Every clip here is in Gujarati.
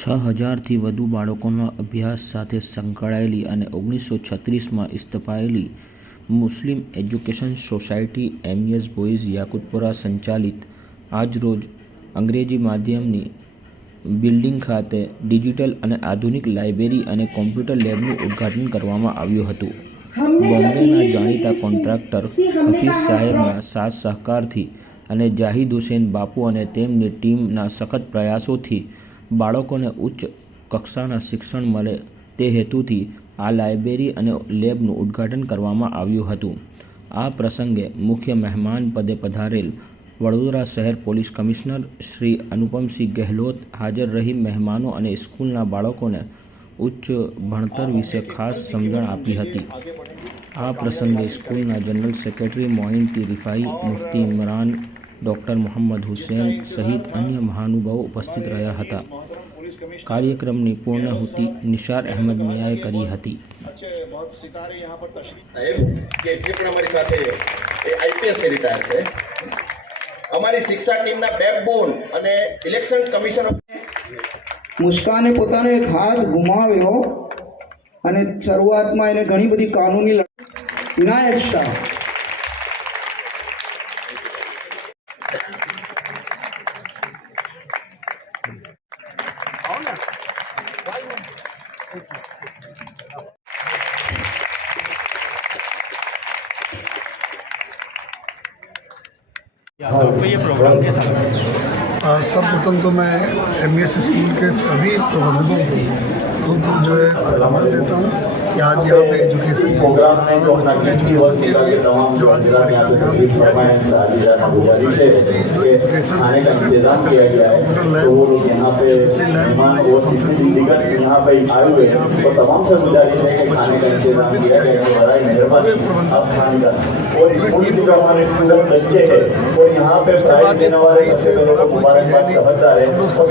6000થી વધુ બાળકોના અભ્યાસ સાથે સંકળાયેલી અને 1936માં સ્થપાયેલી Muslim education society MES boys Yakutpura સંચાલિત આજરોજ અંગ્રેજી માધ્યમની બિલ્ડિંગ ખાતે ડિજિટલ અને આધુનિક લાઇબ્રેરી અને કોમ્પ્યુટર લેબનું ઉદ્ઘાટન કરવામાં આવ્યું હતું. બોમ્બેના જાણીતા કોન્ટ્રાક્ટર હફીઝ સાહેબના સાથ સહકારથી અને જાહિદ હુસેન બાપુ અને તેમની ટીમના સખત પ્રયાસોથી બાળકોને ઉચ્ચ કક્ષાના શિક્ષણ મળે તે હેતુથી આ લાઇબ્રેરી અને લેબનું ઉદ્ઘાટન કરવામાં આવ્યું હતું. આ પ્રસંગે મુખ્ય મહેમાન પદે પધારેલ વડોદરા શહેર પોલીસ કમિશનર શ્રી અનુપમસિંહ ગહેલોત હાજર રહી મહેમાનો અને સ્કૂલના બાળકોને ઉચ્ચ ભણતર વિશે ખાસ સમજણ આપી હતી. આ પ્રસંગે સ્કૂલના general secretary Moin T Rifai, Mufti Imran, doctor Mohammad Hussain સહિત અન્ય મહાનુભાવો ઉપસ્થિત રહ્યા હતા. કાર્યક્રમની પૂર્ણાહુતિ નિશાર અહેમદ મિયાએ કરી હતી. અમારી શિક્ષા ટીમના બેકબોન અને ઇલેક્શન કમિશન મુસ્કાને પોતાનો એક હાથ ગુમાવ્યો અને શરૂઆતમાં એને ઘણી બધી કાનૂની વિનાયક શાહ आपको ये प्रोग्राम कैसा लगा? सर्वप्रथम तो मैं एमईएस स्कूल के सभी प्रबंधकों को खूब खूब जो है अभिनंदन देता हूँ कि आज यहाँ पे एजुकेशन के लिए जो आज कार्यक्रम यहाँ पे किया गया है। अब बहुत सारी जो एजुकेशन कंप्यूटर लैब उसी लैब कॉन्फ्रेंस हो रही है, उसका भी यहाँ पे बच्चों के लिए समर्पित किया गया है। पूरे प्रबंधक पूरी टीम को उसके बाद एक बड़ी से बड़ा कोई चीज़ है नहीं, हम लोग सभी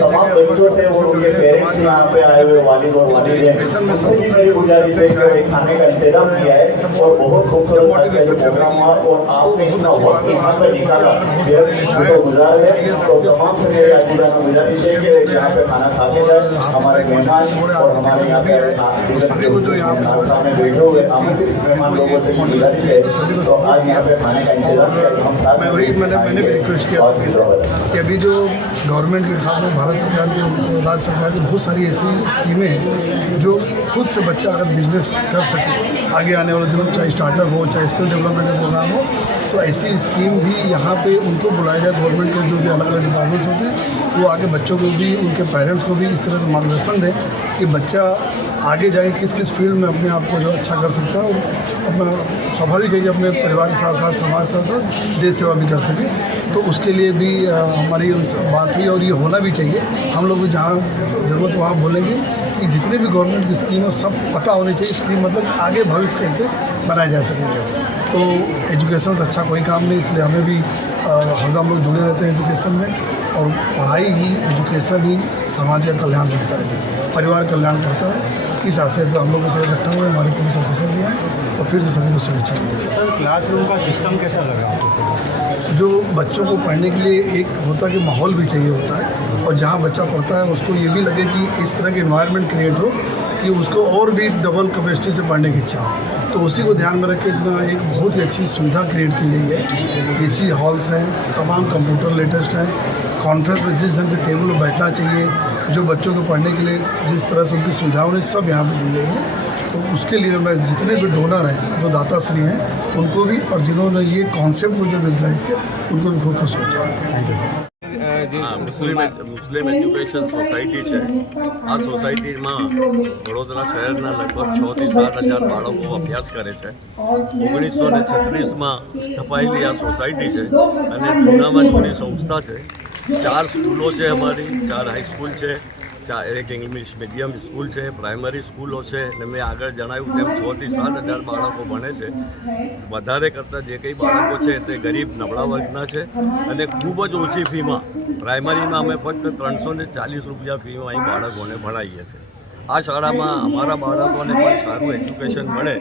जगह समाज में आते हैं एजुकेशन में सब मोटिवेशन कर रही है वो बहुत अच्छी बात है। और सभी को जो यहाँ पे सभी को सपोर्ट किया। मैं वही मैंने भी रिक्वेस्ट किया सभी से कि अभी जो गवर्नमेंट के खास में भारत सरकार की राज्य सरकार की बहुत सारी ऐसी स्कीमें हैं जो खुद से बच्चा अगर बिजनेस कर सके आगे आने वाले दिनों, चाहे स्टार्टअप हो चाहे स्किल डेवलपमेंट का प्रोग्राम हो, तो ऐसी स्कीम भी यहाँ पे उनको बुलाया जाए। गवर्नमेंट के जो भी अलग अलग डिपार्टमेंट्स होते हैं वो आगे बच्चों को भी उनके पेरेंट्स को भी इस तरह से मार्गदर्शन दें कि बच्चा आगे जाए किस किस फील्ड में अपने आप को जो अच्छा कर सकता है और अपना स्वाभाविक है कि अपने परिवार के साथ साथ समाज के साथ साथ देश सेवा भी कर सके। तो उसके लिए भी हमारी बात हुई और ये होना भी चाहिए। हम लोग भी जहाँ ज़रूरत वहाँ बोलेंगे कि जितने भी गवर्नमेंट की स्कीम है सब पता होनी चाहिए। स्कीम मतलब आगे भविष्य कैसे बनाए जा सकेंगे। तो एजुकेशन से अच्छा कोई काम नहीं, इसलिए हमें भी हरदम लोग जुड़े रहते हैं एजुकेशन में। और पढ़ाई ही एजुकेशन ही समाज का कल्याण करता है, परिवार कल्याण करता है। इस आशय से हम लोग सब इकट्ठा हुए, हमारे पुलिस ऑफिसर भी आए और फिर से सभी को शुभेच्छा दी। सर क्लासरूम का सिस्टम कैसा लगा आपको? जो बच्चों को पढ़ने के लिए एक होता है कि माहौल भी चाहिए होता है, और जहाँ बच्चा पढ़ता है उसको ये भी लगे कि इस तरह के इन्वायरमेंट क्रिएट हो कि उसको और भी डबल कैपेसिटी से पढ़ने की इच्छा हो। तो उसी को ध्यान में रख के इतना एक बहुत ही अच्छी सुविधा क्रिएट की गई है। एसी हॉल्स हैं, तमाम कंप्यूटर लेटेस्ट हैं, कॉन्फ्रेंस में जिस ढंग से टेबल पर बैठना चाहिए, जो बच्चों को पढ़ने के लिए जिस तरह से उनकी सुविधाओं ने सब यहाँ पे दी गई है। तो उसके लिए मैं जितने भी डोनर हैं, जो दाताश्री हैं, उनको भी और जिन्होंने ये कॉन्सेप्ट को जो विजुलाइज किया उनको भी खूब शुभेच्छा। મુસ્લિમ એજ્યુકેશન સોસાયટી છે. આ સોસાયટીમાં વડોદરા શહેરના લગભગ 6 થી 7 હજાર બાળકો અભ્યાસ કરે છે. 1936માં સ્થપાયેલી આ સોસાયટી છે અને જૂનામાં જૂની સંસ્થા છે. 4 સ્કૂલો છે અમારી, 4 હાઈસ્કૂલ છે, એક ઇંગ્લિશ મીડિયમ સ્કૂલ છે, પ્રાઇમરી સ્કૂલો છે અને મેં આગળ જણાવ્યું તેમ 6 થી 7 હજાર બાળકો ભણે છે. વધારે કરતાં જે કંઈ બાળકો છે તે ગરીબ નબળા વર્ગના છે અને ખૂબ જ ઓછી ફીમાં પ્રાઇમરીમાં અમે ફક્ત 340 રૂપિયા ફીમાં અહીં બાળકોને ભણાવીએ છીએ આ શાળામાં અમારા બાળકોને પણ સારું એજ્યુકેશન મળે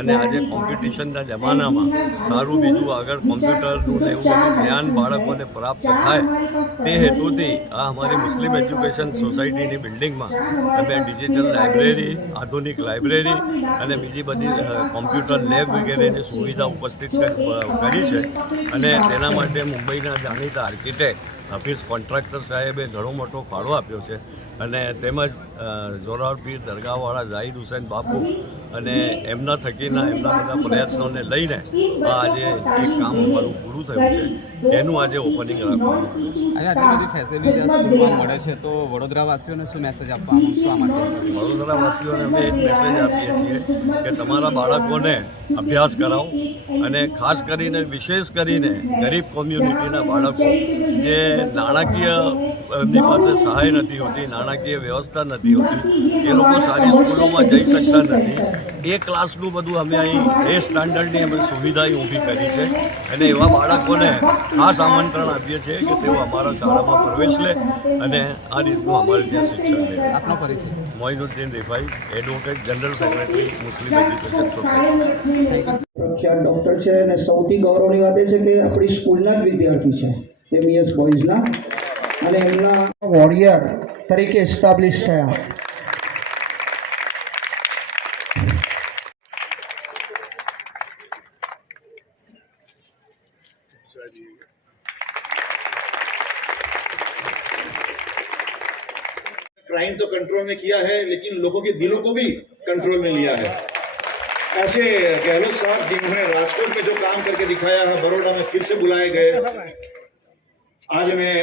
અને આજે કોમ્પિટિશનના જમાનામાં સારું બીજું આગળ કોમ્પ્યુટરનું ને એવું બધું જ્ઞાન બાળકોને પ્રાપ્ત થાય તે હેતુથી આ અમારી મુસ્લિમ એજ્યુકેશન સોસાયટીની બિલ્ડિંગમાં અમે ડિજિટલ લાઇબ્રેરી, આધુનિક લાઇબ્રેરી અને બીજી બધી કોમ્પ્યુટર લેબ વગેરેની સુવિધા ઉપસ્થિત કરી છે અને તેના માટે મુંબઈના જાણીતા આર્કિટેક્ટ હાફિઝ કોન્ટ્રાક્ટર સાહેબે ઘણો મોટો ફાળો આપ્યો છે અને તેમજ જોરાવર પીર દરગાહવાળા ઝાહિદ હુસૈન બાપુ અને એમના થકીના એમના બધા પ્રયત્નોને લઈને આજે એક કામ અમારું પૂરું થયું છે એનું આજે ઓપનિંગ રાખવાનું. આજે આટલી બધી ફેસિલિટી આ સ્કૂલમાં મળે છે તો વડોદરાવાસીઓને શું મેસેજ આપવા માંગશો આ માટે? વડોદરાવાસીઓને અમે એક મેસેજ આપીએ છીએ કે તમારા બાળકોને અભ્યાસ કરાવો અને ખાસ કરીને વિશેષ કરીને ગરીબ કોમ્યુનિટીના બાળકો જે નાણાકીય એમની પાસે સહાય નથી હોતી, નાણાકીય વ્યવસ્થા નથી હોતી, એ લોકો સારી સ્કૂલોમાં જઈ શકતા નથી. એ ક્લાસનું બધું અમે અહીં એ સ્ટાન્ડર્ડની અમે સુવિધા ઊભી કરી છે અને એવા બાળકોને ખાસ આમંત્રણ આપીએ છીએ કે તેઓ અમારા શાળામાં પ્રવેશ લે અને આ રીતનું અમારે ત્યાં શિક્ષણ લે. આપનો પરિચય? Moinuddin Rifai, advocate general secretary મુસ્લિમ એજ્યુકેશન સોસાયટી. પ્રખ્યાત ડૉક્ટર છે અને સૌથી ગૌરવની વાત એ છે કે આપણી સ્કૂલના જ વિદ્યાર્થી છે એમઈએસ બોયઝના અને એમના વોરિયર તરીકે એસ્ટાબ્લિશ થયા. क्राइम तो कंट्रोल में किया है लेकिन लोगों के दिलों को भी कंट्रोल में लिया है. ऐसे गहलोत साहब जिन्होंने राजकोट में जो काम करके दिखाया है, बड़ौदा में फिर से बुलाए गए. आज मैं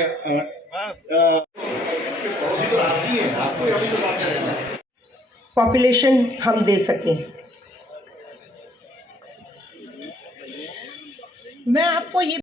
पॉपुलेशन हम दे सकें. मैं आपको ये